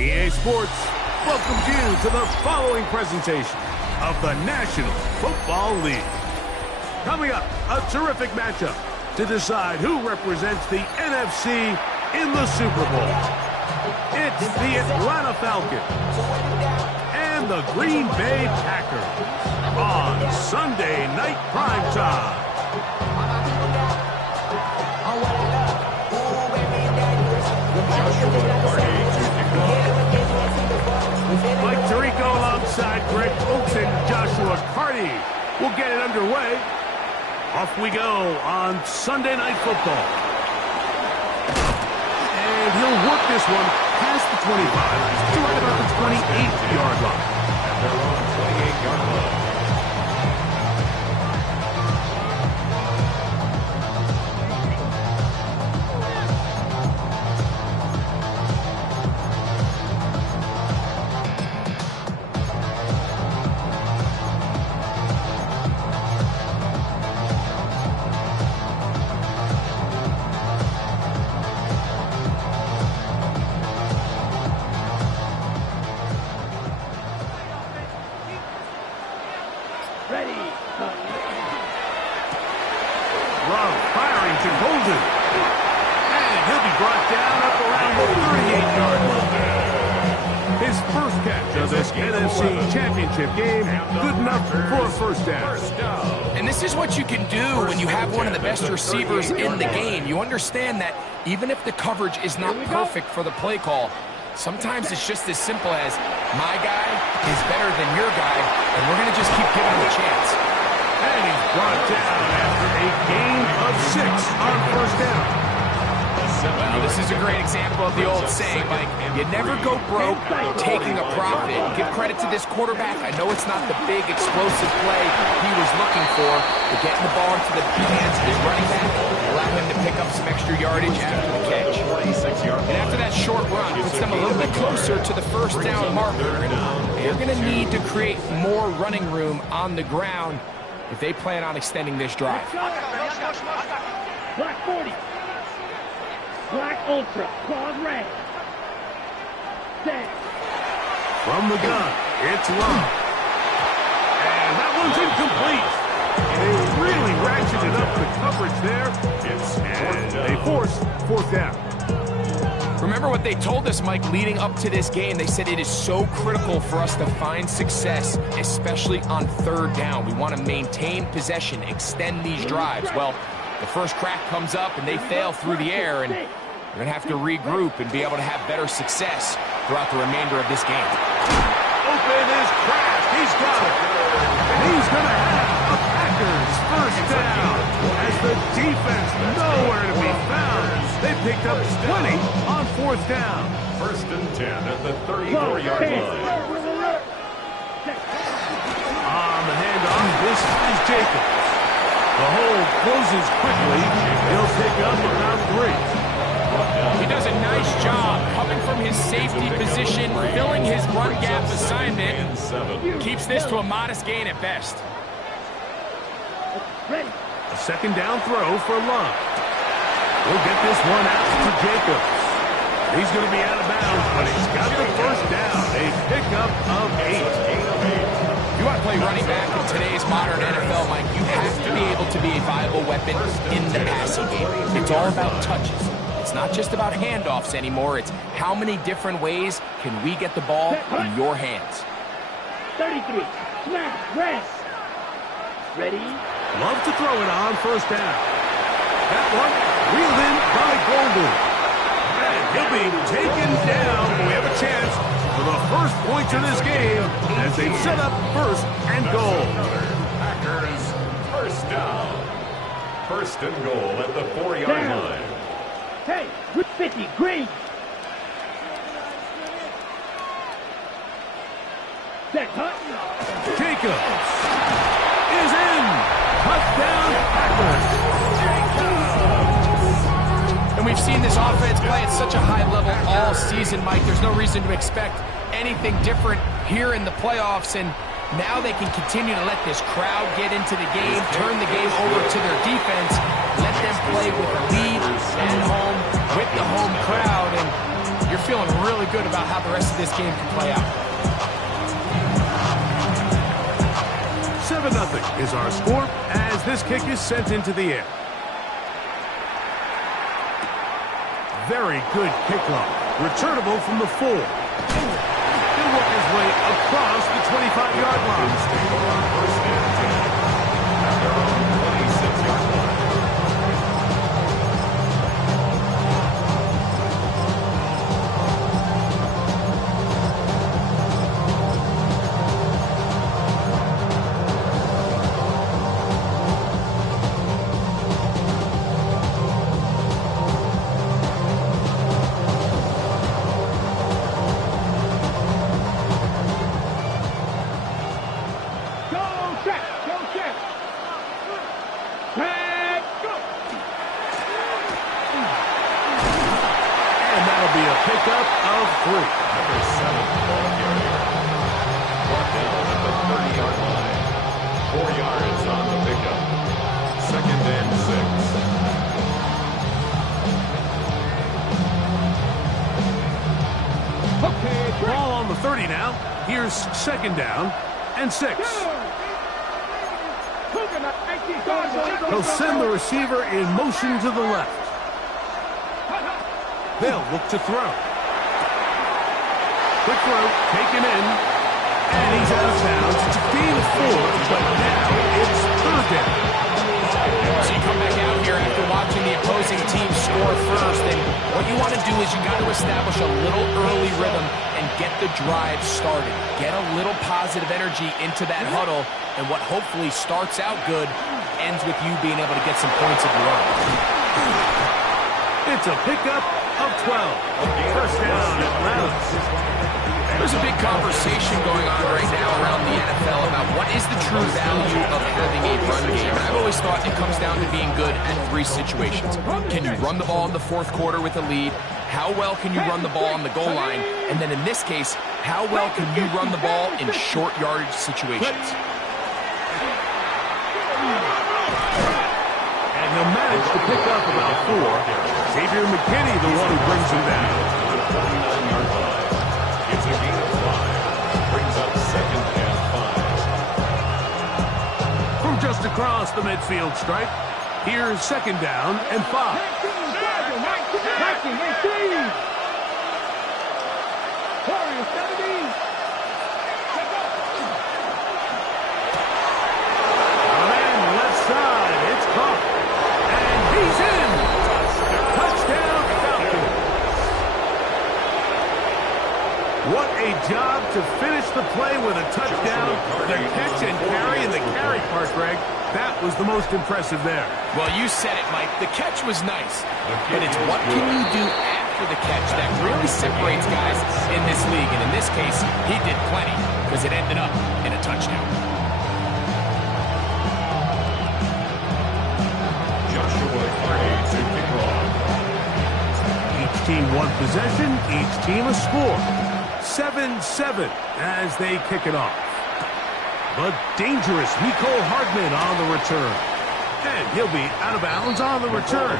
EA Sports welcomes you to the following presentation of the National Football League. Coming up, a terrific matchup to decide who represents the NFC in the Super Bowl. It's the Atlanta Falcons and the Green Bay Packers on Sunday Night Primetime. Mike Tirico alongside Greg Oaks and Joshua Carty will get it underway. Off we go on Sunday Night Football. And he'll work this one past the 25 to right about the 28-yard line. At their own 28-yard line. Game, good enough for a first down. And this is what you can do when you have one of the best receivers in the game. You understand that even if the coverage is not perfect for the play call, sometimes it's just as simple as my guy is better than your guy, and we're going to just keep giving him a chance. And he's brought down after a gain of 6 on first down. Well, this is a great example of the old saying, Mike, you never go broke taking a profit. Give credit to this quarterback. I know it's not the big, explosive play he was looking for, but getting the ball into the hands of his running back allowed him to pick up some extra yardage after the catch. And after that short run, puts them a little bit closer to the first down marker. They're going to need to create more running room on the ground if they plan on extending this drive. Black 40. Black Ultra, claws red. Set. From the gun, it's long. And that one's incomplete. They really ratcheted up the coverage there. And they force fourth down. Remember what they told us, Mike, leading up to this game. They said it is so critical for us to find success, especially on third down. We want to maintain possession, extend these drives. Well, the first crack comes up and they fail through the air, and you're going to have to regroup and be able to have better success throughout the remainder of this game. Open is Kraft. He's got it. And he's going to have a Packers first down as the defense nowhere to be found. They picked up 20 on fourth down. First and 10 at the 34-yard line. On the handoff, this is Jacobs. The hole closes quickly. He'll pick up around 3. He does a nice job coming from his safety position, filling his run gap assignment. Keeps this to a modest gain at best. A second down throw for Love. We'll get this one out to Jacobs. He's going to be out of bounds, but he's got the first down. A pickup of 8. You want to play running back in today's modern NFL, Mike, you have to be able to be a viable weapon in the passing game. It's all about touches. It's not just about handoffs anymore. It's how many different ways can we get the ball in your hands. 33, snap, rest. Ready? Love to throw it on first down. That one reeled in by Golden. And he'll be taken down. We have a chance for the first points of this game as they set up first and goal. Packers first down. First and goal at the 4-yard line. Hey, 50, green. Set, cut. Jacobs is in. Touchdown, Packers. And we've seen this offense play at such a high level all season, Mike. There's no reason to expect anything different here in the playoffs. And now they can continue to let this crowd get into the game, turn the game over to their defense, let them play with the lead at home, with the home crowd, and you're feeling really good about how the rest of this game can play out. 7-0 is our score as this kick is sent into the air. Very good kickoff. Returnable from the 4. He'll work his way across the 25-yard line. First and 10 at their own 26-yard line. Pickup of 3. Number 7 ball carrier. Brought down at the 30-yard line. 4 yards on the pickup. Second and 6. Okay, ball on the 30 now. Here's second down and 6. He'll send the receiver in motion to the left. They'll look to throw. Quick throw, taken in, and he's out of bounds. It's a gain of 4, but now it's third down. So you come back out here after watching the opposing team score first, and what you want to do is you got to establish a little early rhythm and get the drive started. Get a little positive energy into that huddle, and what hopefully starts out good ends with you being able to get some points of your own. It's a pickup of 12. First down at Browns. There's a big conversation going on right now around the NFL about what is the true value of having a run game. And I've always thought it comes down to being good at 3 situations. Can you run the ball in the 4th quarter with a lead? How well can you run the ball on the goal line? And then in this case, how well can you run the ball in short yardage situations? And he'll manage to pick up about 4. Xavier McKinney, the one who brings him down. 29-yard line. It's a gain of 5. Brings up second and 5. From just across the midfield stripe, here's second down and 5. Man, left side, it's caught. And he's in. Touchdown, Falcons. What a job to finish the play with a touchdown. The catch and carry, and the carry part, Greg, that was the most impressive there. Well, you said it, Mike. The catch was nice, but it's what can you do after the catch that really separates guys in this league. And in this case, he did plenty because it ended up in a touchdown. Each team one possession, each team a score. 7-7 as they kick it off. But dangerous Nicole Hardman on the return. And he'll be out of bounds on the return.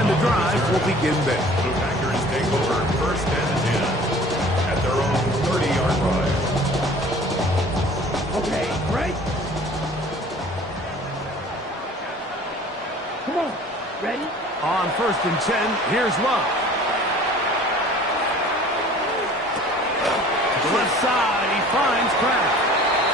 And the drive will begin there. The Packers take over first and 10 at their own 30-yard line. Okay, right? Come on. Ready? On first and 10, here's Love. To the left side, he finds Kraft.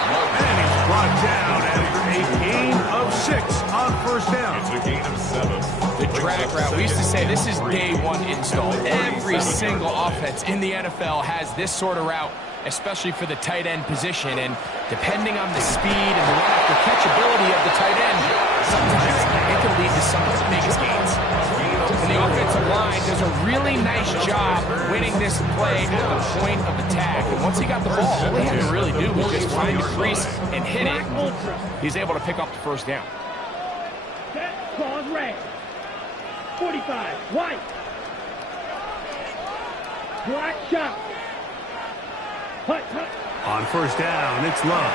And he's brought down after a gain of 6 on first down. It's a gain of 7. The drag route, we used to say this is day 1 install. Every single offense in the NFL has this sort of route, especially for the tight end position. And depending on the speed and the run-after-catchability of the tight end, sometimes it can lead to some of the biggest gains. And the offensive line does a really nice job winning this play at the point of attack. And once he got the ball, all he had to really do was just find the crease and hit it. He's able to pick up the first down. Set, claws red. 45, white. Black shot. Hut, hut. On first down, it's Love.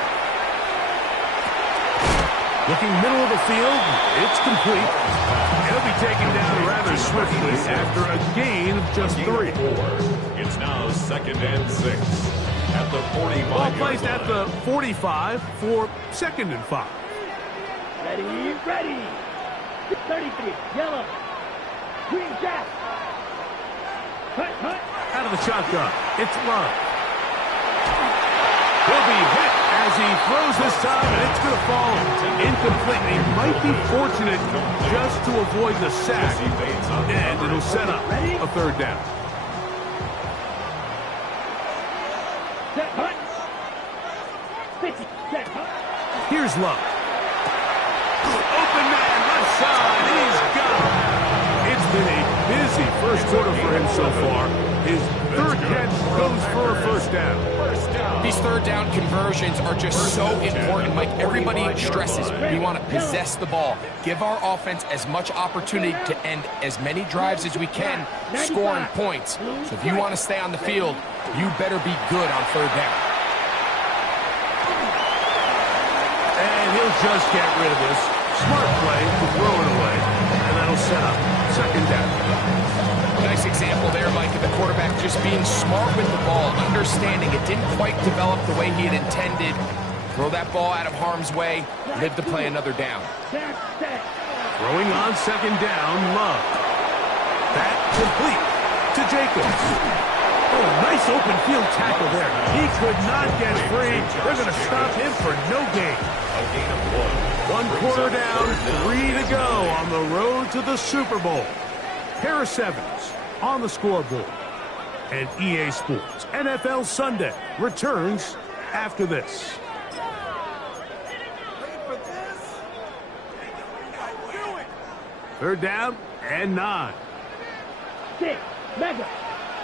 Looking middle of the field, it's complete. He'll be taken down rather swiftly after a gain of just 3. It's now 2nd and 6 at the 45. Ball placed at the 45 for 2nd and 5. Ready, ready. 33, yellow. Green jack. Cut, cut. Out of the shotgun, it's Love. He'll be hit as he throws this time, and it's going to fall incomplete. He might be fortunate just to avoid the sack, and it'll set up a 3rd down. Set, cut. 50, set, cut. Here's Love. Open man, left side, he's got it. It's been a busy first quarter for him so far. His 3rd catch goes for a 1st down. These 3rd down conversions are just so important, Mike. Everybody stresses we want to possess the ball, give our offense as much opportunity to end as many drives as we can, scoring points. So if you want to stay on the field, you better be good on 3rd down. And he'll just get rid of this. Smart play to throw it away, and that'll set up 2nd down. Nice example there, Mike, of the quarterback just being smart with the ball, understanding it didn't quite develop the way he had intended. Throw that ball out of harm's way, live to play another down. Throwing on 2nd down, Love. That complete to Jacobs. Oh, nice open field tackle there. He could not get free. They're going to stop him for no gain. A gain of 1. 1 quarter down, 3 to go on the road to the Super Bowl. Pair of 7s on the scoreboard. And EA Sports NFL Sunday returns after this. Third down and 9. 6, mega.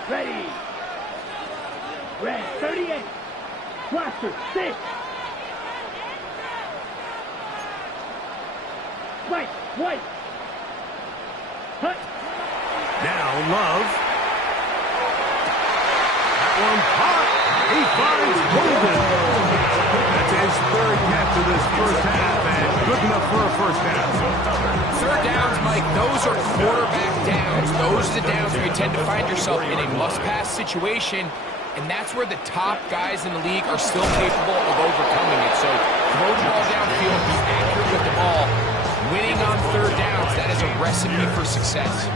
Ready. Red, 38. Blaster, 6. White, white. Hut. Now Love. That one caught. He finds Golden. That's his 3rd catch of this 1st half, and good enough for a 1st down. 3rd downs, Mike, those are quarterback downs. Those are the downs where you tend to find yourself in a must-pass situation, and that's where the top guys in the league are still capable of overcoming it. So throw the ball downfield, be accurate with the ball. Winning on 3rd downs, that is a recipe for success.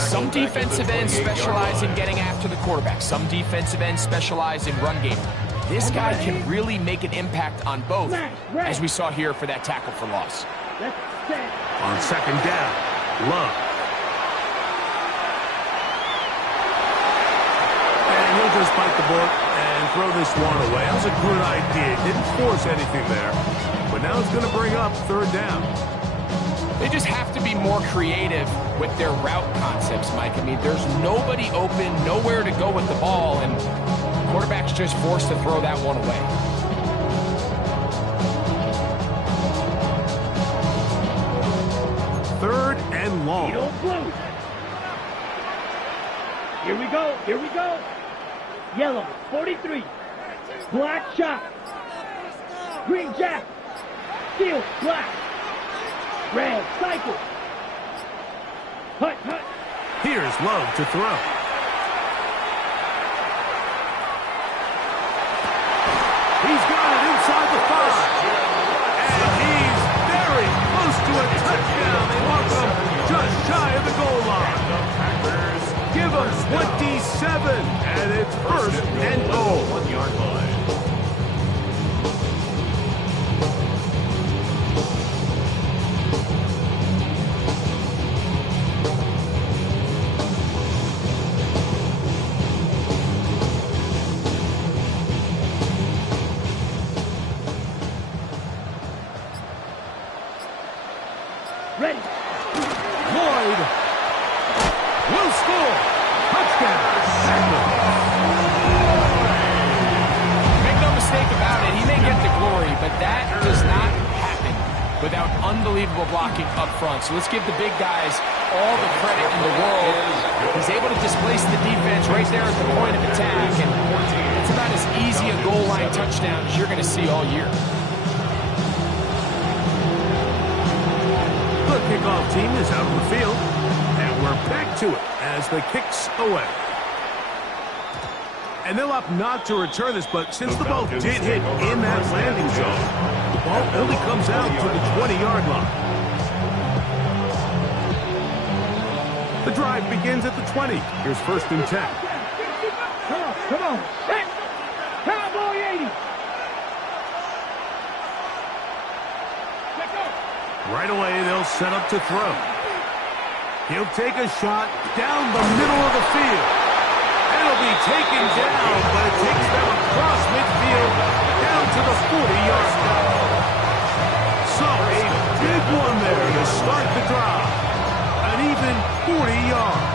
Some defensive ends specialize in getting after the quarterback. Some defensive ends specialize in run game. This guy can really make an impact on both, as we saw here for that tackle for loss. On 2nd down, Love. And he'll just bite the bullet and throw this one away. That was a good idea. Didn't force anything there. But now it's going to bring up 3rd down. They just have to be more creative with their route concepts, Mike. I mean, there's nobody open, nowhere to go with the ball, and the quarterback's just forced to throw that one away. 3rd and long. Here we go, here we go. Yellow, 43. Black shot. Green jack. Steel, black. Red, cycle. Hut, hut. Here's Love to throw. He's got it inside the 5. And he's very close to a touchdown. They want him just shy of the goal line. Give him 27, and it's 1st and goal. 1-yard line. Ready. Lloyd will score. Touchdown. Make no mistake about it, he may get the glory, but that does not happen without unbelievable blocking up front. So let's give the big guys all the credit in the world. He's able to displace the defense right there at the point of attack, and it's about as easy a goal line touchdown as you're going to see all year. The kickoff team is out on the field, and we're back to it as the kick's away. And they'll opt not to return this, but since the ball did hit in that landing zone, the ball only comes out to the 20-yard line. The drive begins at the 20. Here's 1st and 10. Come on. Set. Cowboy 80. Right away, they'll set up to throw. He'll take a shot down the middle of the field. It'll be taken down, but it takes them across midfield down to the 40-yard line. So a big one there to start the drive. An even 40 yards.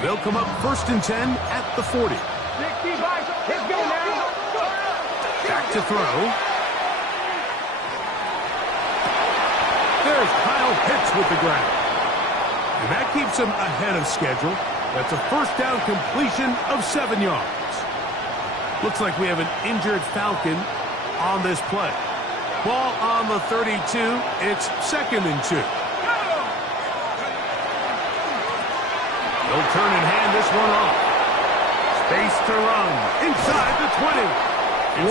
They'll come up 1st and 10 at the 40. Let's go now. Back to throw. There's Kyle Pitts with the grab. And that keeps him ahead of schedule. That's a 1st down completion of 7 yards. Looks like we have an injured Falcon on this play. Ball on the 32. It's 2nd and 2. They'll turn and hand this one off. Space to run inside the 20.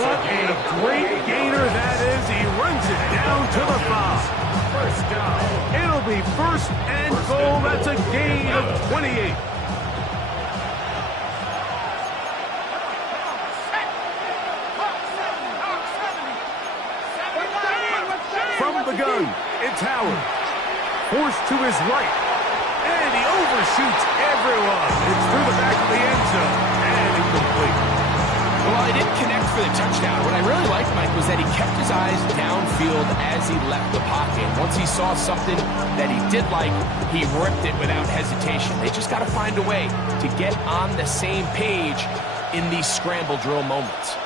What a great gainer that is. He runs it down to the 5. 1st down. It'll be 1st and goal. That's a gain of 28. From the gun, it's Howard. Forced to his right. And he overshoots everyone. It's through the back of the end zone. And incomplete. Well, he didn't connect for the touchdown. What I really liked, Mike, was that he kept his eyes downfield as he left the pocket. Once he saw something that he did like, he ripped it without hesitation. They just got to find a way to get on the same page in these scramble drill moments.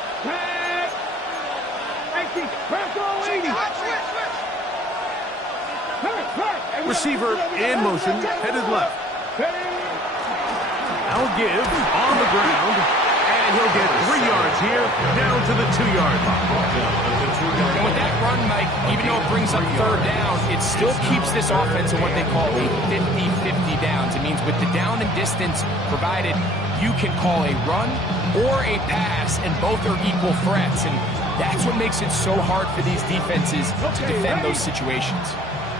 Receiver in motion, headed left. I'll give on the ground, and he'll get 3 yards here, down to the 2-yard line. And with that run, Mike, even though it brings up 3rd down, it still keeps this offense in what they call a 50-50 downs. It means with the down and distance provided, you can call a run or a pass, and both are equal threats. And that's what makes it so hard for these defenses to defend those situations.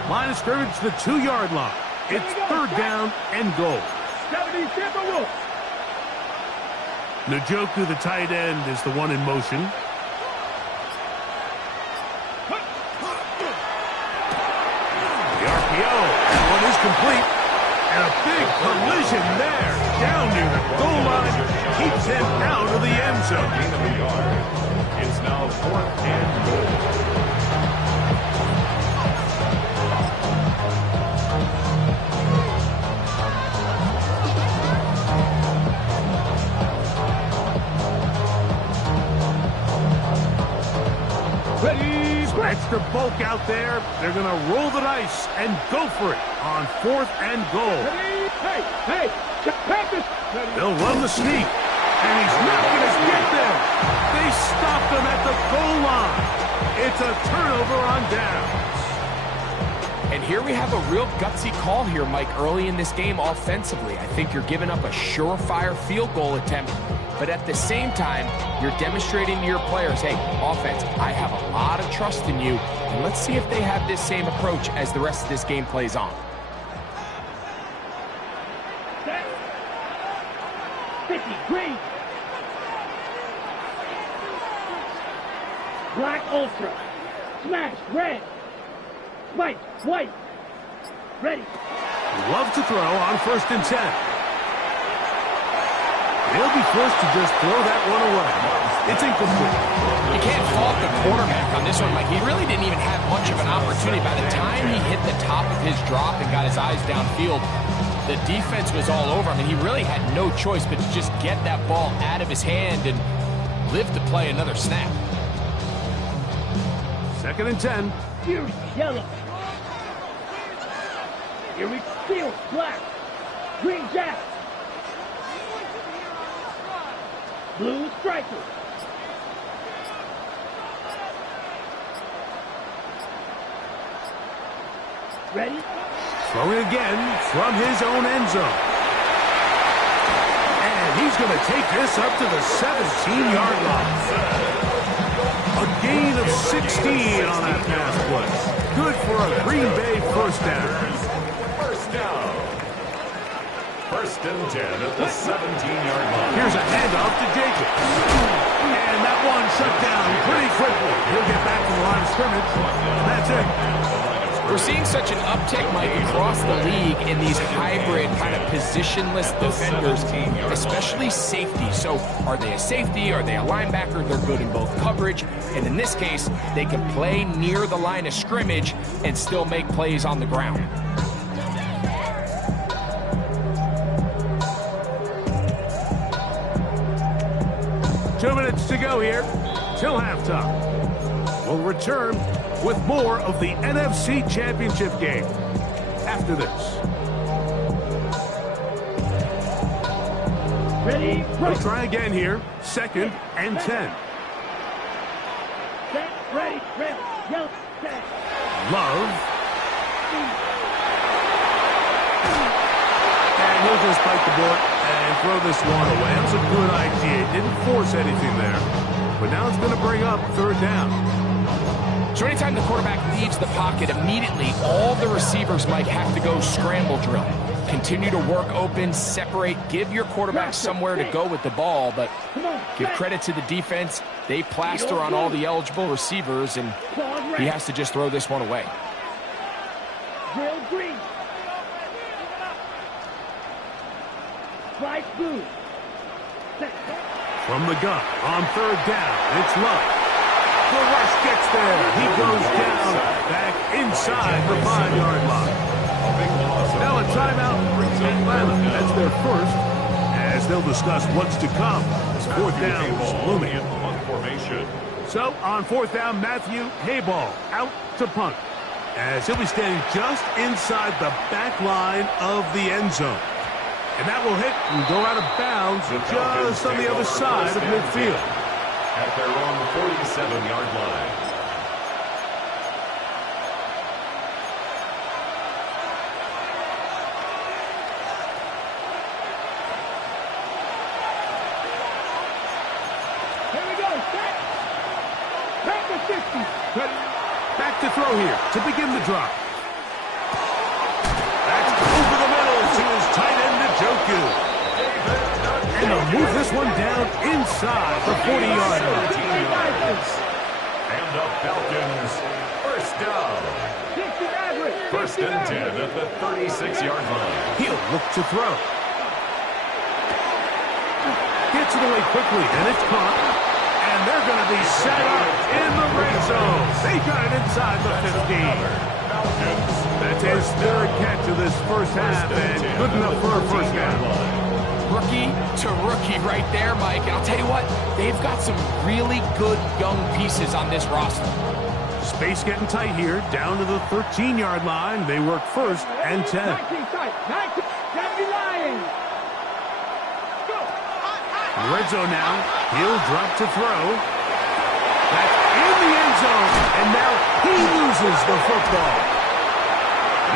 Line of scrimmage to the 2-yard line. It's 3rd down and goal. Njoku, the tight end, is the one in motion. The RPO. That one is complete. And a big collision there. Down near the goal line. Keeps him out of the end zone. It's now 4th and goal. Extra bulk out there. They're going to roll the dice and go for it on 4th and goal. They'll run the sneak, and he's not going to get there. They stopped him at the goal line. It's a turnover on downs. And here we have a real gutsy call here, Mike, early in this game offensively. I think you're giving up a surefire field goal attempt, but at the same time, you're demonstrating to your players, hey, offense, I have a lot of trust in you, and let's see if they have this same approach as the rest of this game plays on. 50, green. Black ultra. Smash, red. White, white. Ready. Love to throw on 1st and 10. They'll be forced to just throw that one away. It's incomplete. You can't fault the quarterback on this one, Mike. He really didn't even have much of an opportunity. By the time he hit the top of his drop and got his eyes downfield, the defense was all over him, and he really had no choice but to just get that ball out of his hand and live to play another snap. 2nd and 10. Fury, yellow. Here we steal, black. Green jack. Blue striker. Ready? Throwing again from his own end zone. And he's going to take this up to the 17-yard line. A gain of 16 on that pass play. Good for a Green Bay first down. First down. First and 10 at the 17-yard line. Here's a handoff to Jacobs. And that one shut down pretty quickly. He'll get back to the line of scrimmage. That's it. We're seeing such an uptick, Mike, across the league in these hybrid kind of positionless defenders, especially safety. So are they a safety? Are they a linebacker? They're good in both coverage. And in this case, they can play near the line of scrimmage and still make plays on the ground. Two minutes to go here till halftime. We'll return with more of the NFC Championship game after this. Ready? We'll try again here. Second and 10. Set. Ready. Ready. Yellow. Set. Love. And he'll just bite the bullet and throw this one away. That was a good idea. Didn't force anything there. But now it's going to bring up third down. So anytime the quarterback leaves the pocket, immediately all the receivers might have to go scramble drill. Continue to work open, separate, give your quarterback somewhere to go with the ball, but give credit to the defense. They plaster on all the eligible receivers, and he has to just throw this one away. Drill green. Slide blue. Set. From the gun on third down, it's Love. The rush gets there. He goes down back inside the 5-yard line. Now a timeout for Atlanta. That's their first, as they'll discuss what's to come. Fourth down is looming. So on fourth down, Matthew Hayball out to punt, as he'll be standing just inside the back line of the end zone. And that will hit and go out of bounds just on the other side of midfield. At their own 47-yard line. Here we go. Set. Back to 50. Back to throw here to begin the drop. That's over the middle to his tight end, Njoku. And they'll move this one down inside the 40-yard line. And the Falcons, first down. First and 10 at the 36-yard line. He'll look to throw. Gets it away quickly, and it's caught. And they're going to be set up in the red zone. They got it inside the 15. That's his third catch of this first half, and good enough for a first down. Rookie to rookie right there, Mike. And I'll tell you what, they've got some really good young pieces on this roster. Space getting tight here, down to the 13-yard line. They work first and 10. 19 tight. 19. Deputy Lions. Go. Red zone now. He'll drop to throw. That's in the end zone, and now he loses the football.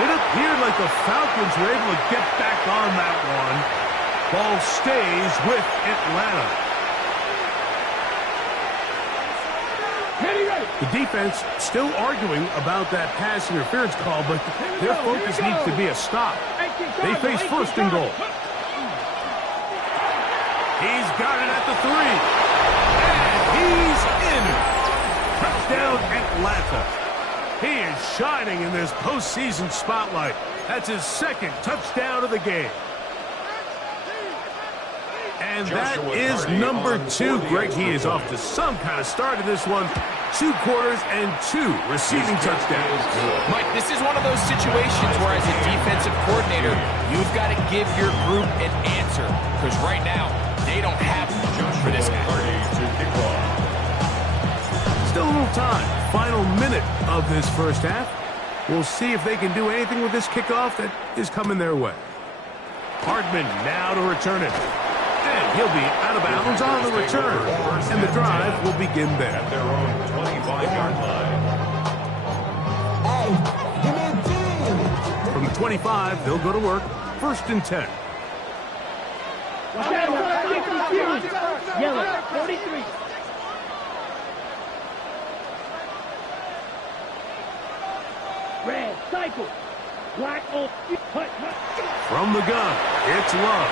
It appeared like the Falcons were able to get back on that one. Ball stays with Atlanta. The defense still arguing about that pass interference call, but their focus needs to be a stop. They face first and goal. He's got it at the 3. And he's in. Touchdown, Atlanta. He is shining in this postseason spotlight. That's his second touchdown of the game. And that is number 2. Greg, he is off to some kind of start in this one. 2 quarters and 2 receiving touchdowns. Mike, this is one of those situations where as a defensive coordinator, you've got to give your group an answer. Because right now, they don't have one for this guy. Still a little time. Final minute of this first half. We'll see if they can do anything with this kickoff that is coming their way. Hardman now to return it. And He'll be out of bounds on the return, and the drive will begin there. At their own 25-yard line. From the 25, they'll go to work. 1st and 10. Yellow, 43. Red, cycle. Black, cut. From the gun, it's Love.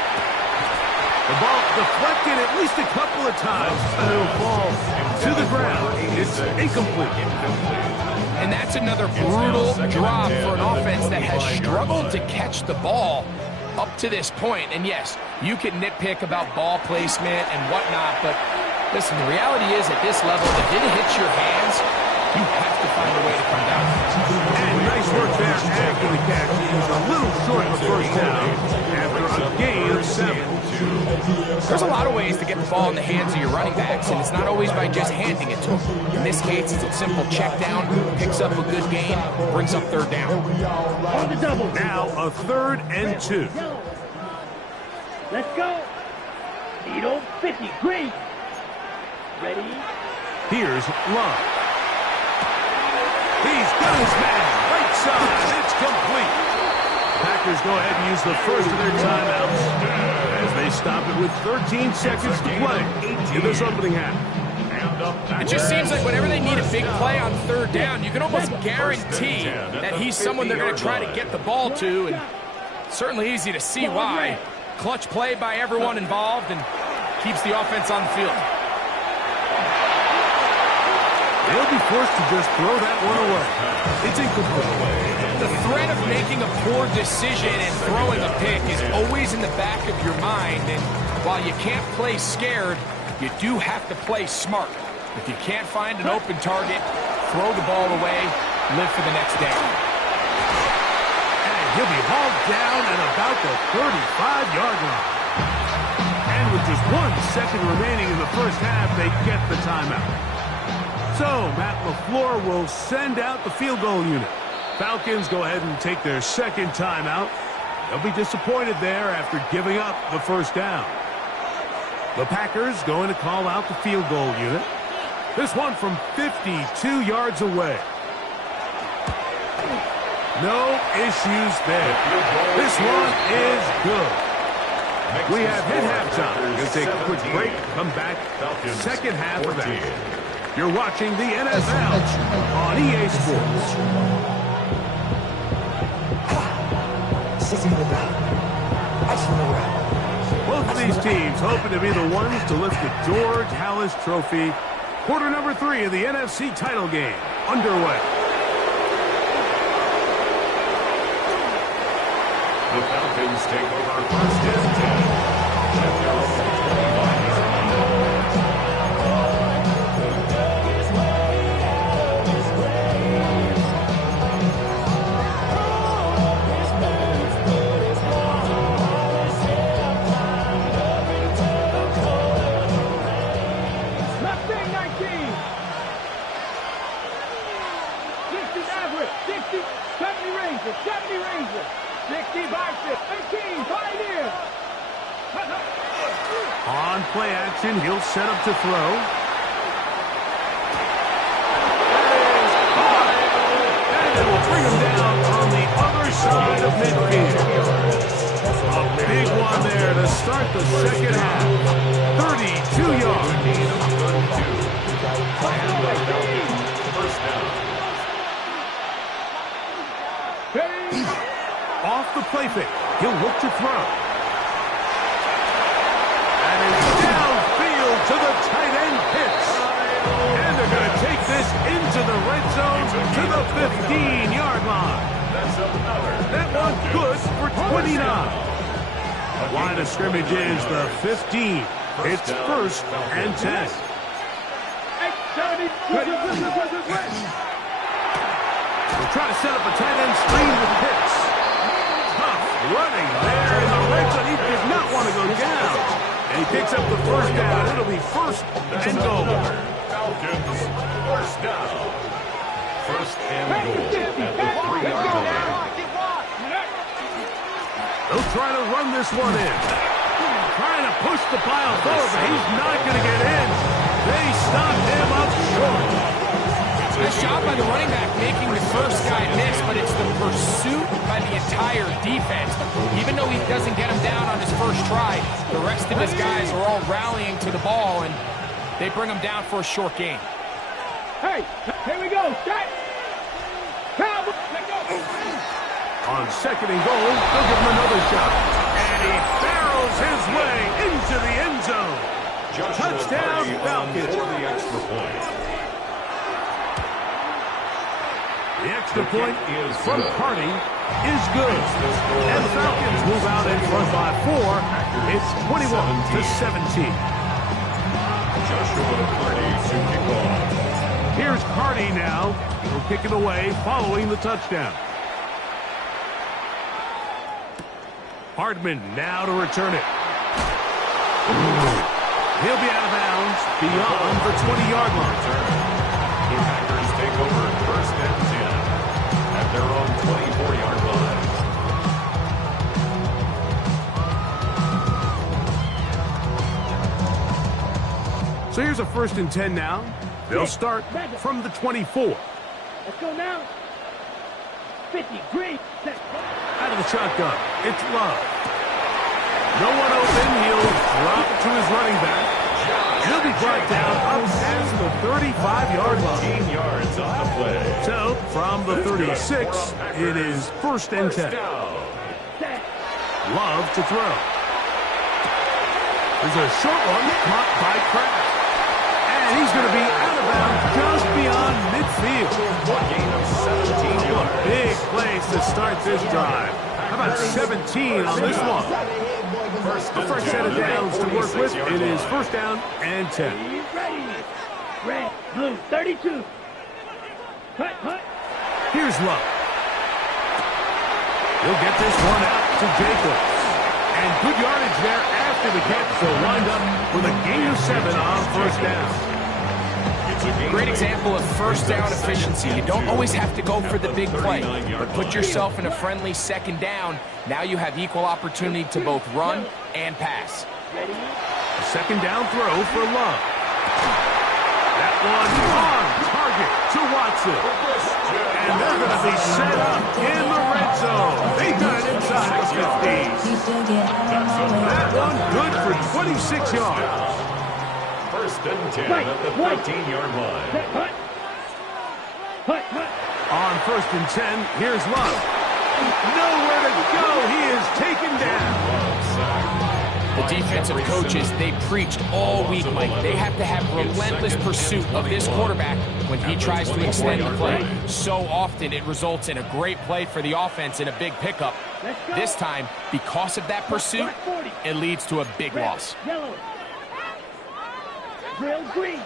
The ball deflected at least a couple of times. It'll fall to the ground. It's incomplete. And that's another brutal drop for an offense that has struggled to catch the ball up to this point. And yes, you can nitpick about ball placement and whatnot, but listen, the reality is at this level, if it hits your hands, you have to find a way to come down. And nice work there after the catch. He was a little short of the first down after a gain of 7. There's a lot of ways to get the ball in the hands of your running backs, and it's not always by just handing it to them. In this case, it's a simple check down, picks up a good gain, brings up 3rd down. On the double. Now a 3rd and 2. Let's go. Needle 50. Green. Ready? Here's Love. He's got his man. Right side. It's complete. Packers go ahead and use the first of their timeouts as they stop it with 13 seconds to play in this opening half. It just seems like whenever they need a big play on 3rd down, you can almost guarantee that he's someone they're going to try to get the ball to, and certainly easy to see why. Clutch play by everyone involved and keeps the offense on the field. They'll be forced to just throw that one away. It's incomplete. The threat of making a poor decision and throwing a pick is always in the back of your mind, and while you can't play scared, you do have to play smart. If you can't find an open target, throw the ball away, live for the next down. And he'll be hauled down at about the 35-yard line. And with just 1 second remaining in the first half, they get the timeout. So, Matt LaFleur will send out the field goal unit. Falcons go ahead and take their 2nd timeout. They'll be disappointed there after giving up the first down. The Packers going to call out the field goal unit. This one from 52 yards away. No issues there. This one is good. We have hit halftime. We'll take a quick break. Come back. 2nd half of action. You're watching the NFL on EA Sports. Both of these teams hoping to be the ones to lift the George Halas Trophy. Quarter number 3 of the NFC title game underway. The Falcons take over 1st and 10. At their own 25-yard line. On play action, he'll set up to throw. And it will bring him down on the other side of midfield. A big one there to start the 2nd half. 32 yards. And the Falcons, 1st down. Off the play fake, he'll look to throw. And it's downfield to the tight end Pitts. And they're going to take this into the red zone to the 15-yard line. That one's good for 29. The line of scrimmage is the 15. It's 1st and 10. We'll try to set up a tight end screen with Pitts. Tough running there in the red zone. He does not want to go down. And he picks up the 1st down. It'll be 1st and goal. Falcons, 1st down. 1st and goal at the 3-yard line. They'll try to run this one in. trying to push the pile forward, but he's not going to get in. They stopped him up short. Nice job by the running back making the first guy miss, but it's the pursuit by the entire defense. Even though he doesn't get him down on his first try, the rest of his guys are all rallying to the ball, and they bring him down for a short gain. Hey, here we go. Set. Cowboys. Let's go. On second and goal, they'll give him another shot. And he barrels his way into the end zone. Touchdown, Falcons. For the extra point. The extra point is from Carney is good. And the Falcons move out in front by 4. It's 21-17. Joshua Carney to kick off. Here's Carney now. He'll kick it away following the touchdown. Hardman now to return it. He'll be out of bounds beyond the 20-yard line. The Packers take over first and 10 at their own 24-yard line. So here's a first and 10 now. They'll start from the 24. Let's go now. 50, green, set. Out of the shotgun, it's Love. No one open, he'll drop to his running back. He'll be brought down up past the 35-yard line. 15 yards on the play. So, from the 36, it is first and 10. Love to throw. There's a short one caught by Kraft. And he's going to be out of bounds just beyond midfield. A gain of 17 yards. Big place to start this drive. How about 17 on this one? The first set of downs to work with. It is first down and 10. Ready. Red, blue, 32. Hut, hut. Here's Love. He'll get this one out to Jacobs. And good yardage there after the catch. So wind up with a gain of 7 on first down. Great example of first down efficiency. You don't always have to go for the big play, but put yourself in a friendly second down. Now you have equal opportunity to both run and pass. A second down throw for Love. That one on target to Watson. And they're going to be set up in the red zone. They got it inside the 50. That one good for 26 yards. First and 10 at the 13-yard line. Hut. Hut, hut. On first and 10, here's Love. Nowhere to go. He is taken down. The defensive coaches, they preached all week, Mike. They have to have relentless pursuit of this quarterback when he tries to extend the play. So often it results in a great play for the offense and a big pickup. This time, because of that pursuit, it leads to a big loss. Yellow. Drill green.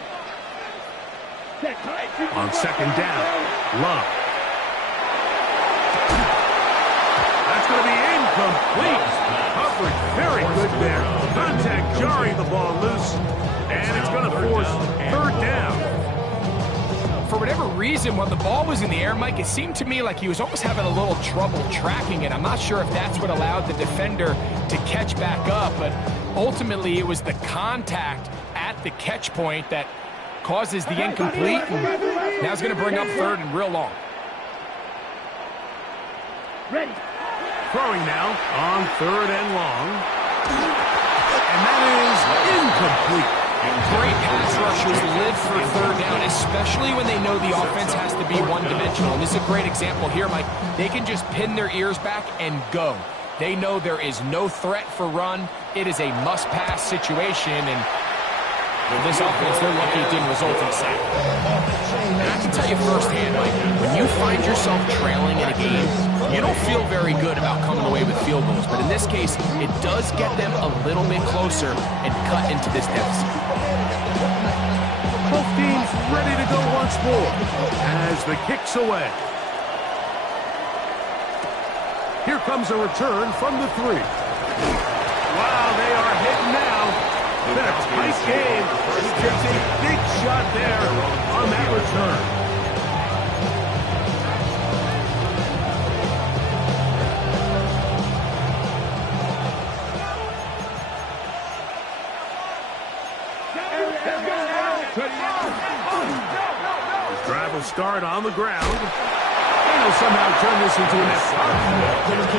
On second down, Love. That's going to be incomplete. Coverage very good there. Contact jarring the ball loose. And it's going to force third down. For whatever reason, when the ball was in the air, Mike, it seemed to me like he was almost having a little trouble tracking it. I'm not sure if that's what allowed the defender to catch back up, but ultimately it was the contact at the catch point that causes the incomplete, and now it's going to bring up third and real long. Ready. Throwing now on third and long. And that is incomplete. Great pass rushers live for third down, especially when they know the offense has to be one-dimensional. And this is a great example here, Mike. They can just pin their ears back and go. They know there is no threat for run. It is a must-pass situation, and this offense, they're lucky it didn't result in a sack. And I can tell you firsthand, Mike, when you find yourself trailing in a game, you don't feel very good about coming away with field goals. But in this case, it does get them a little bit closer and cut into this deficit. Both teams ready to go once more as the kick's away. Here comes a return from the 3. Wow, they are hitting now. Been a tight game. He takes a big shot there on that return. They'll start on the ground. And they'll somehow turn this into an effort.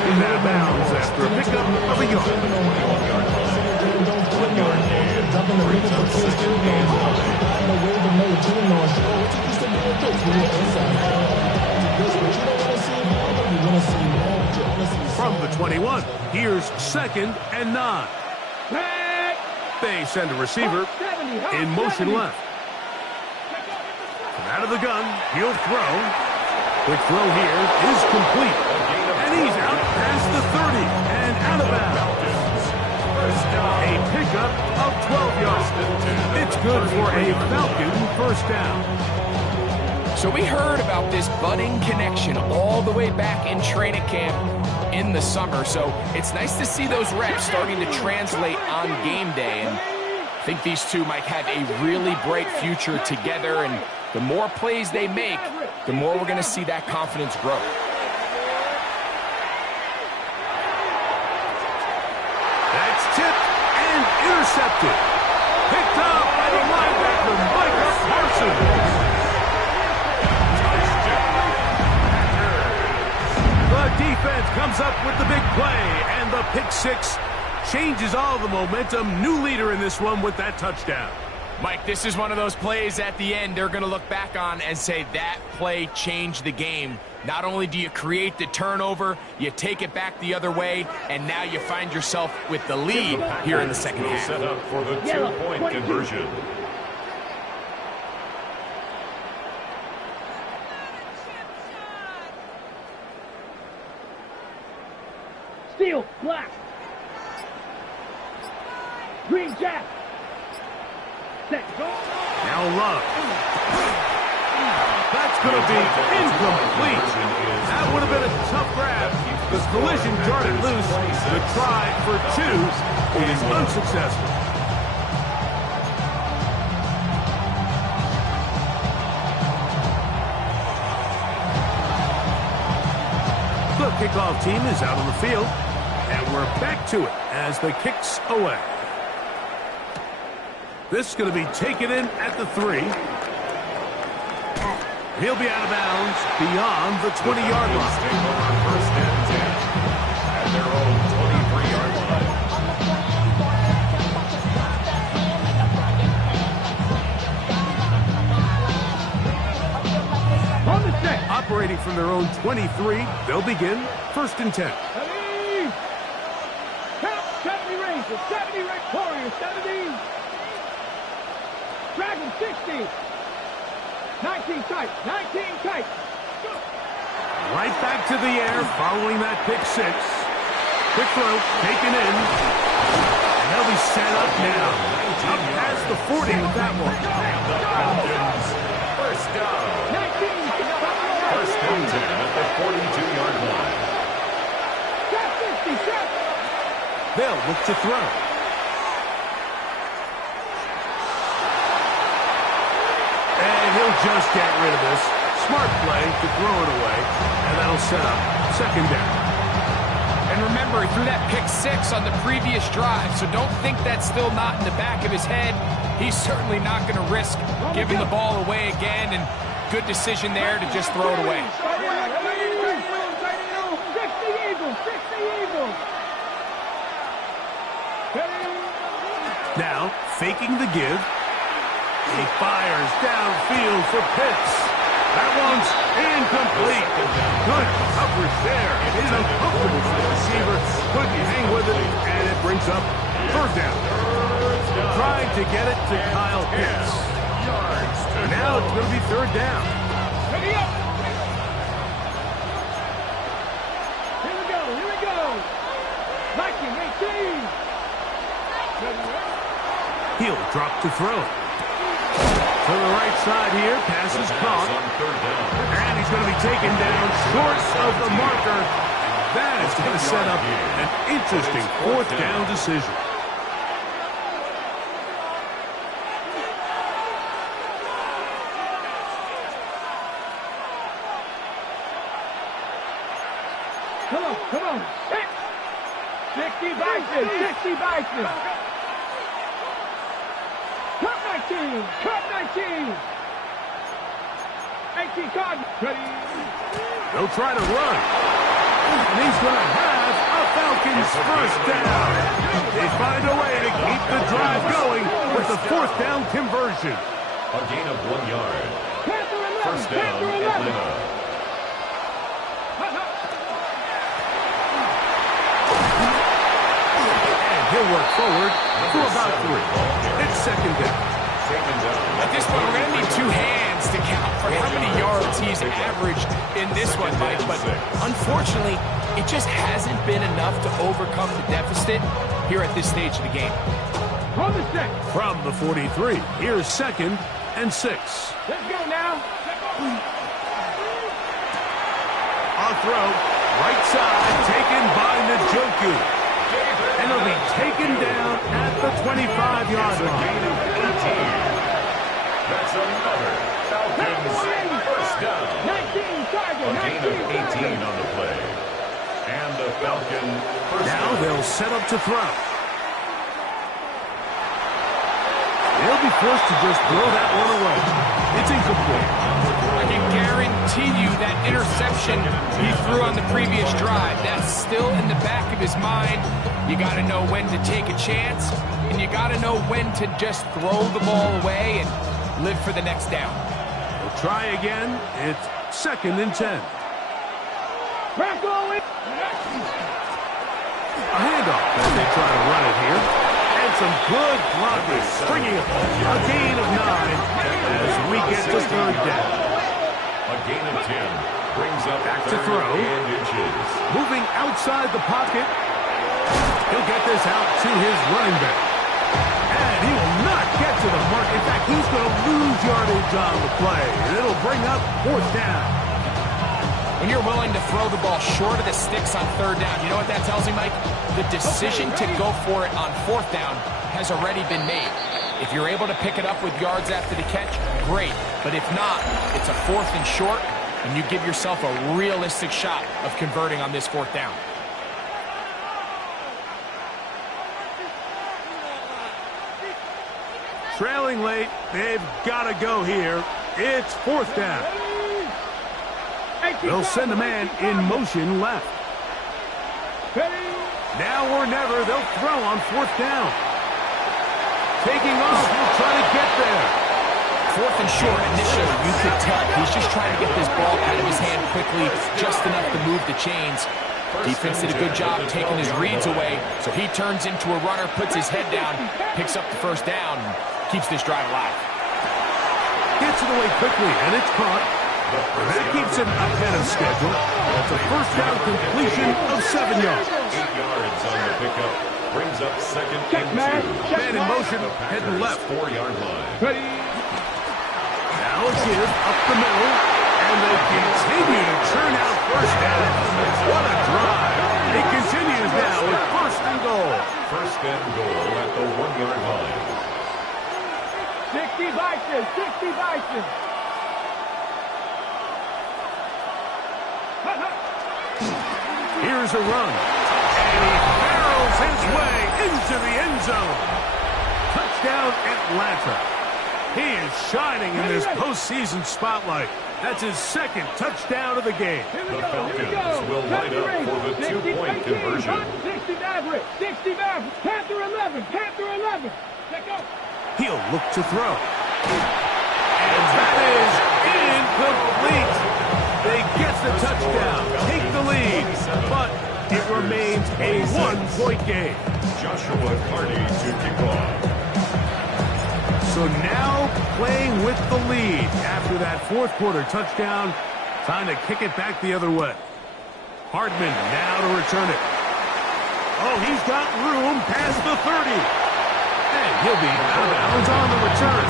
He's out of bounds after a pickup of a yard. 1 yard gain. Brings up second and 9. From the 21, here's 2nd and 9. They send a receiver in motion left. From out of the gun, he'll throw. Quick throw here is complete. And he's out past the 30 and out of bounds. A pickup of 12 yards. It's good for a Falcon first down. So we heard about this budding connection all the way back in training camp in the summer. So it's nice to see those reps starting to translate on game day. And I think these two might have a really bright future together. And the more plays they make, the more we're going to see that confidence grow. That's tipped and intercepted. Picked up by the linebacker, Micah Parsons. The defense comes up with the big play, and the pick six changes all the momentum. New leader in this one with that touchdown. Mike, this is one of those plays at the end they're going to look back on and say that play changed the game. Not only do you create the turnover, you take it back the other way, and now you find yourself with the lead here in the second half. Set up for the 2-point conversion. Steel, black. Green jack. Set, go. Now Love. That's going to be incomplete. That would have been a tough grab. The collision darted loose. The try for 2 is unsuccessful. The kickoff team is out on the field, and we're back to it as the kick's away. This is going to be taken in at the 3. He'll be out of bounds beyond the 20-yard line. First and 10 at their own 23-yard line. On the set. Operating from their own 23, they'll begin 1st and 10. Count 70 Rangers, 70 Warriors, 70. Dragon 60. 19 tight, 19 tight. Right back to the air following that pick 6. Quick throw, taken in. And they'll be set up now. Up past the 40 with that one. Falcons, first down. 19. First and 10 at the 42-yard line. Shot 50, shot. They'll look to throw. And he'll just get rid of this. Smart play to throw it away. And that'll set up 2nd down. And remember, he threw that pick 6 on the previous drive, so don't think that's still not in the back of his head. He's certainly not going to risk giving the ball away again, and good decision there to just throw it away. 60 Eagles, 60 Eagles. Now, faking the give. He fires downfield for Pitts. That one's incomplete. Good coverage there. It's a coverage. The receiver couldn't hang with it, and it brings up 3rd down. Trying to get it to Kyle Pitts. Now it's going to be 3rd down. Ready up. Here we go, here we go. Viking 18. He'll drop to throw. To the right side here, pass is caught. And he's going to be taken down short of the marker. That is going to set up an interesting 4th down decision. Come on, come on. 60 Bison, 60 Bison. Cut 19, cut 19. 18 Cardinals. They'll try to run. And he's going to have a Falcons first down. They find a way to keep the drive going with the fourth down conversion. A gain of 1 yard. First down, Atlanta. And he'll work forward for about 3. It's second down. At this point, we're going to need 2 hands to count for how many yards he's averaged in this one, Mike. But unfortunately, it just hasn't been enough to overcome the deficit here at this stage of the game. From the 43, here's second and 6. Let's go now. On throw, right side, taken by Njoku. And he'll be taken down at the 25-yard line. That's another Falcons first down. 19 target. A gain of 18 on the play. And the Falcon first Now down. they'll set up to throw. They'll be forced to just throw that one away. It's incomplete. I can guarantee you that interception he threw on the previous drive, that's still in the back of his mind. You got to know when to take a chance, and you got to know when to just throw the ball away and live for the next down. They'll try again. It's second and 10. A handoff as they try to run it here. And some good blocking, stringing it. A gain of 9 as we get to third down. A gain of 10 brings up Back to throw. and inches. Moving outside the pocket. He'll get this out to his running back. And he will not get to the mark. In fact, he's going to lose yardage on the play. And it'll bring up fourth down. When you're willing to throw the ball short of the sticks on third down, you know what that tells me, Mike? The decision to go for it on fourth down has already been made. If you're able to pick it up with yards after the catch, great. But if not, it's a fourth and short, and you give yourself a realistic shot of converting on this fourth down. Trailing late, they've got to go here. It's fourth down. They'll send a man in motion left. Now or never, they'll throw on fourth down. Taking off, he'll try to get there. Fourth and short, initially, you could tell he's just trying to get this ball out of his hand quickly, just enough to move the chains. Defense did a good job taking his reads away, so he turns into a runner, puts his head down, picks up the first down, and keeps this drive alive. Gets it away quickly, and it's caught. That keeps him ahead of schedule. That's a first down completion of 7 yards. 8 yards on the pickup. Brings up second and 2. Man in motion, heading left. 4-yard line. Now it's his up the middle, and they continue to churn out first down. What a drive. It continues now with first and goal. First and goal at the 1-yard line. 60 Vikings, 60 Vikings. Here's a run. And he barrels his way into the end zone. Touchdown, Atlanta. He is shining in this postseason spotlight. That's his second touchdown of the game. The Falcons will line up for the 2-point conversion. 60 Maverick, 60 Maverick. Panther 11, Panther 11. Let go. He'll look to throw. And that is incomplete. They get the touchdown, take the lead, but it remains a 1-point game. Joshua Carty to kick off. So now playing with the lead after that fourth quarter touchdown, time to kick it back the other way. Hardman now to return it. Oh, he's got room past the 30. And he'll be out of bounds on the return.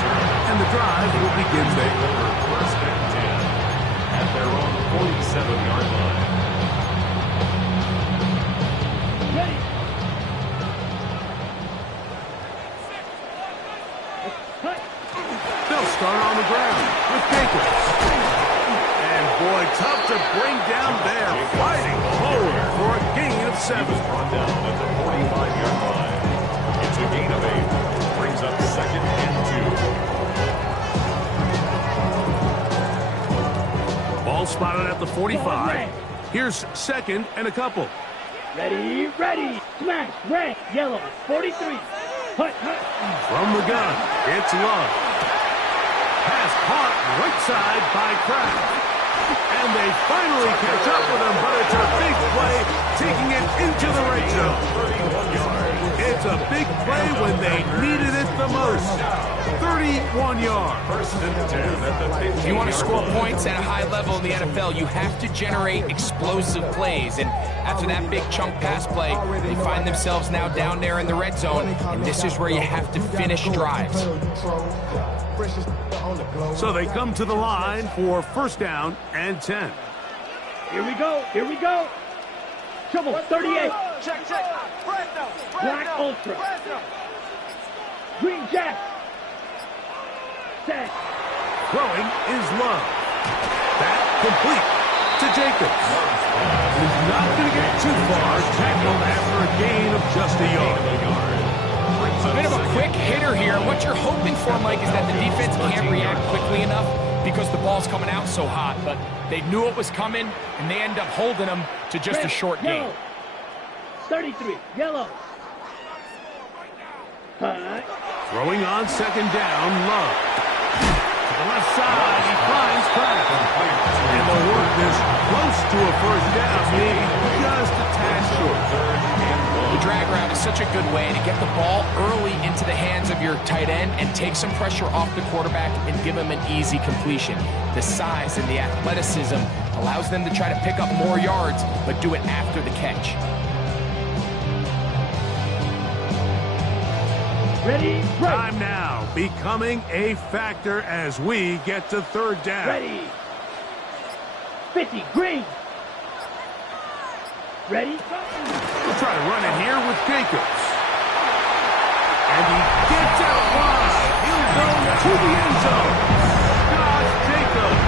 And the drive will begin there. First and 10 at their own 47-yard line. They'll start on the ground with Jacobs. And boy, tough to bring down there. Fighting forward for a gain of 7. He was brought down at the 45-yard line. It's a gain of 8. Brings up second and 2. Ball spotted at the 45. Here's second and a couple. Ready, ready. Smash, red, yellow, 43. Hut, hut. From the gun, it's Love. Pass caught right side by Kraft. And they finally catch up with him, but it's a big play, taking it into the red zone. It's a big play when they needed it the most. 31 yards. If you want to score points at a high level in the NFL, you have to generate explosive plays. And after that big chunk pass play, they find themselves now down there in the red zone. And this is where you have to finish drives. So they come to the line for first down and 10. Here we go, here we go. Trouble, 38. Check. Black Ultra. Green Jack. Set. Throwing is Love. That complete to Jacobs. He's not going to get too far. Tackled after a gain of just a yard. A bit of a quick hitter here. What you're hoping for, Mike, is that the defense can't react quickly enough because the ball's coming out so hot. But they knew it was coming, and they end up holding them to just a short gain. 33, yellow. Hut. Throwing on second down, Love. To the left side, he finds Kraft. And the work is close to a first down, maybe just a tad short. The drag route is such a good way to get the ball early into the hands of your tight end and take some pressure off the quarterback and give him an easy completion. The size and the athleticism allows them to try to pick up more yards, but do it after the catch. Ready, Time now becoming a factor as we get to third down. ready. 50, green. Ready, We'll try to run it here with Jacobs. And he gets out wide. He'll go to the end zone. Josh Jacobs.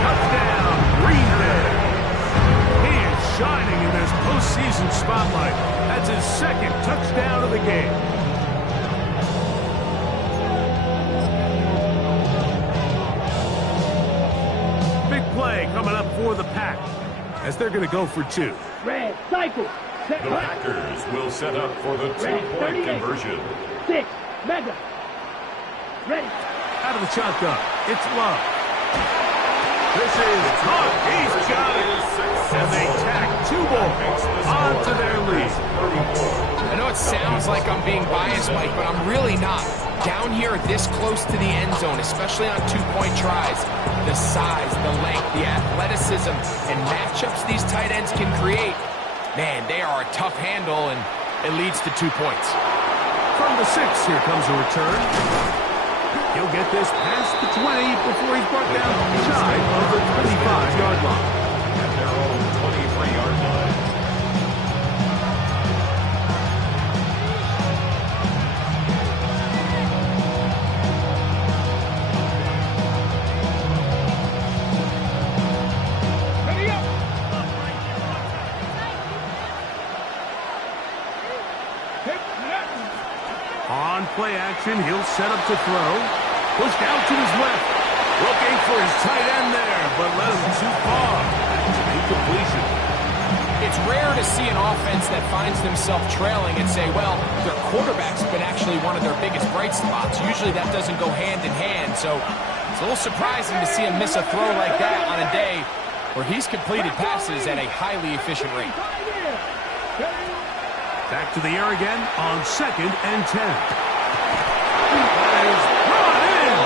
Touchdown, Green Bay. He is shining in this postseason spotlight. That's his second touchdown of the game. Big play coming up for the Pack as they're going to go for two. red, cycle. The Packers will set up for the two-point conversion. 6, mega. Ready. Out of the shotgun, it's Love. This is caught. He's got it. And they tack two more onto their lead. I know it sounds like I'm being biased, Mike, but I'm really not. Down here this close to the end zone, especially on two-point tries, the size, the length, the athleticism, and matchups these tight ends can create, man, they are a tough handle, and it leads to 2 points. From the 6, here comes a return. He'll get this past the 20 before he's brought down shy of the 25-yard line. At their own 23-yard line. Ready up. On play action, he'll set up to throw. Pushed out to his left. Looking for his tight end there, but led him too far. That's an incompletion. It's rare to see an offense that finds themselves trailing and say, well, their quarterback's been actually one of their biggest bright spots. Usually that doesn't go hand in hand, so it's a little surprising to see him miss a throw like that on a day where he's completed passes at a highly efficient rate. Back to the air again on second and 10. That is brought in.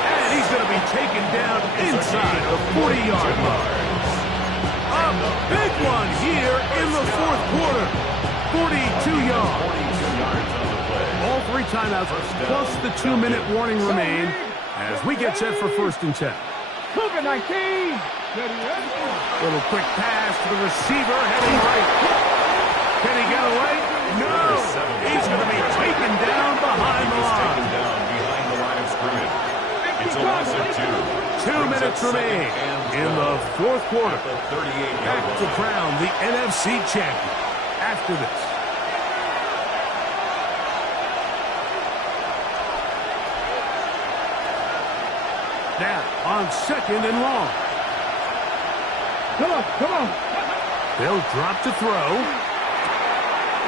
And he's going to be taken down inside the 40-yard line. A big one here in the fourth quarter. 42 yards. All 3 timeouts plus the 2-minute warning remain as we get set for first and 10. COVID-19. Little quick pass to the receiver heading right. Can he get away? No! He's going to be taken down behind the line. It's a loss of 2. 2 minutes remain in the fourth quarter. Back to crown the NFC champion after this. Now on second and long. Come on, come on. They'll drop to throw.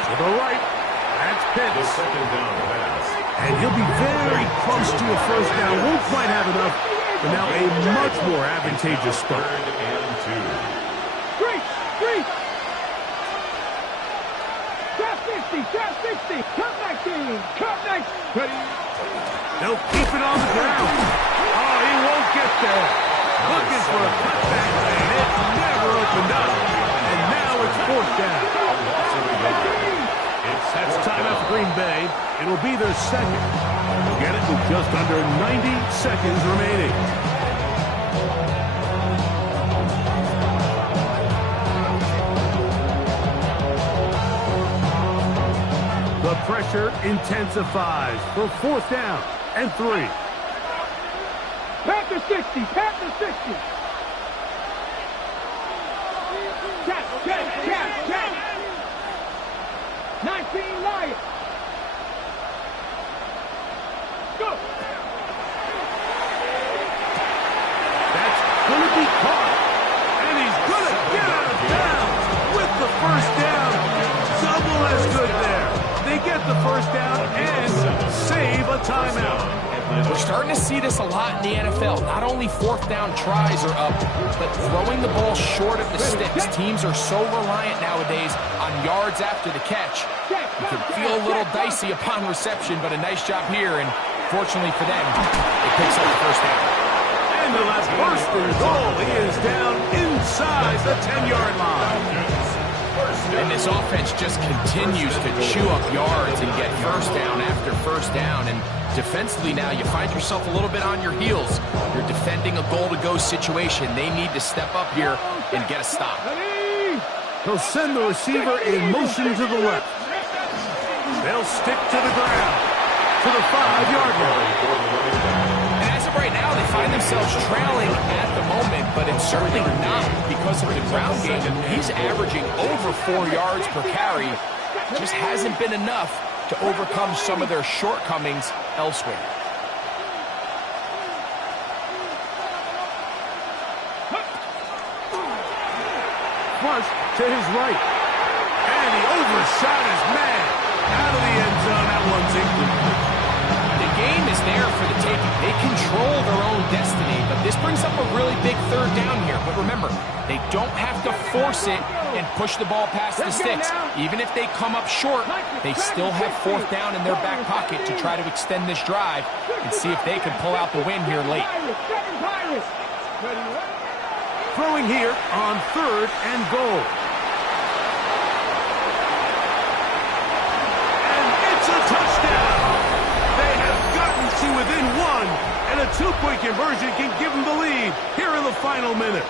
To the right. That's The Pitts. second down pass. And he'll be very close to a first down. Won't quite have enough, but now a much more advantageous spot. Third and 2. Three. Trap 60. Cut back team. Cut back. Ready. They'll keep it on the ground. Oh, he won't get there. Looking for a cutback lane. It never opened up. And now it's fourth down. That's timeout for Green Bay. It'll be their second. Get it with just under 90 seconds remaining. The pressure intensifies for fourth down and 3. Panther 60. Panther 60. Check. 19 Lions. Go. That's going to be caught. And he's going to get out of bounds with the first down. Double as good there. They get the first down and save a timeout. We're starting to see this a lot in the NFL. Not only fourth down tries are up, but throwing the ball short of the sticks. Teams are so reliant nowadays on yards after the catch. It can feel a little dicey upon reception, but a nice job here, and fortunately for them, it picks up the first down. And the last first and goal. He is down inside the 10-yard line. And this offense just continues to chew up yards and get first down after first down. And defensively now, you find yourself a little bit on your heels. You're defending a goal-to-go situation. They need to step up here and get a stop. They'll send the receiver in motion to the left. They'll stick to the ground to the 5-yard line. And as of right now, they find themselves trailing at the moment, but it's certainly not because of the ground game. He's averaging over 4 yards per carry. Just hasn't been enough to overcome some of their shortcomings elsewhere. Flush to his right. And he overshot his man. Out of the end zone, that one's incomplete. The game is there for the taking. They control their own destiny, but this brings up a really big third down here. But remember, they don't have to force it and push the ball past the sticks. Even if they come up short, they still have fourth down in their back pocket to try to extend this drive and see if they can pull out the win here late. Throwing here on third and goal. And it's a touchdown. They have gotten to within one, and a 2-point conversion can give them the lead here in the final minute.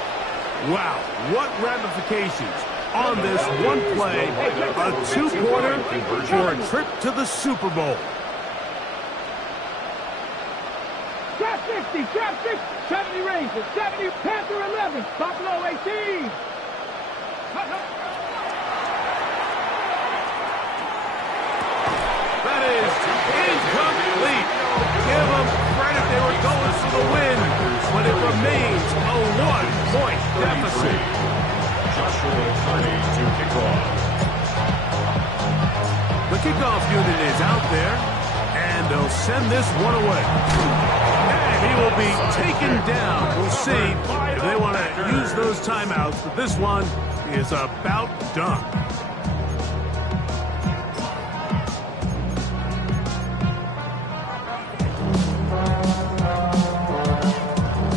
Wow, what ramifications on this one play, a 2-pointer for a trip to the Super Bowl. Trap 60, 70 Rangers, 70 Panther 11, Buffalo 18. That is incomplete. Give them credit, they were going for the win, but it remains a 1-point deficit. Joshua Carney to kick off. The kickoff unit is out there, and they'll send this one away. And he will be taken down. We'll see if they want to use those timeouts, but this one is about done.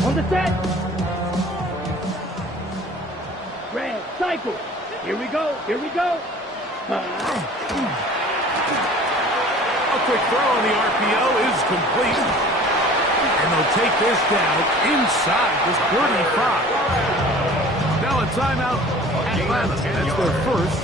On the set. Red, cycle. Here we go. A quick throw on the RPO is complete. And they'll take this down inside this 35. Now a timeout, Atlanta. That's their first.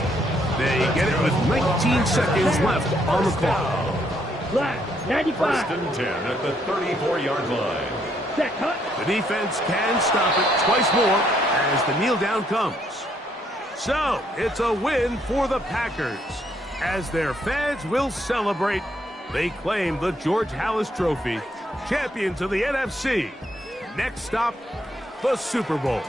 They get it with 19 seconds left on the clock. Black, 95. First and 10 at the 34-yard line. Set, cut. The defense can stop it twice more as the kneel down comes. So, it's a win for the Packers. As their fans will celebrate, they claim the George Halas Trophy, champions of the NFC. Next stop, the Super Bowl.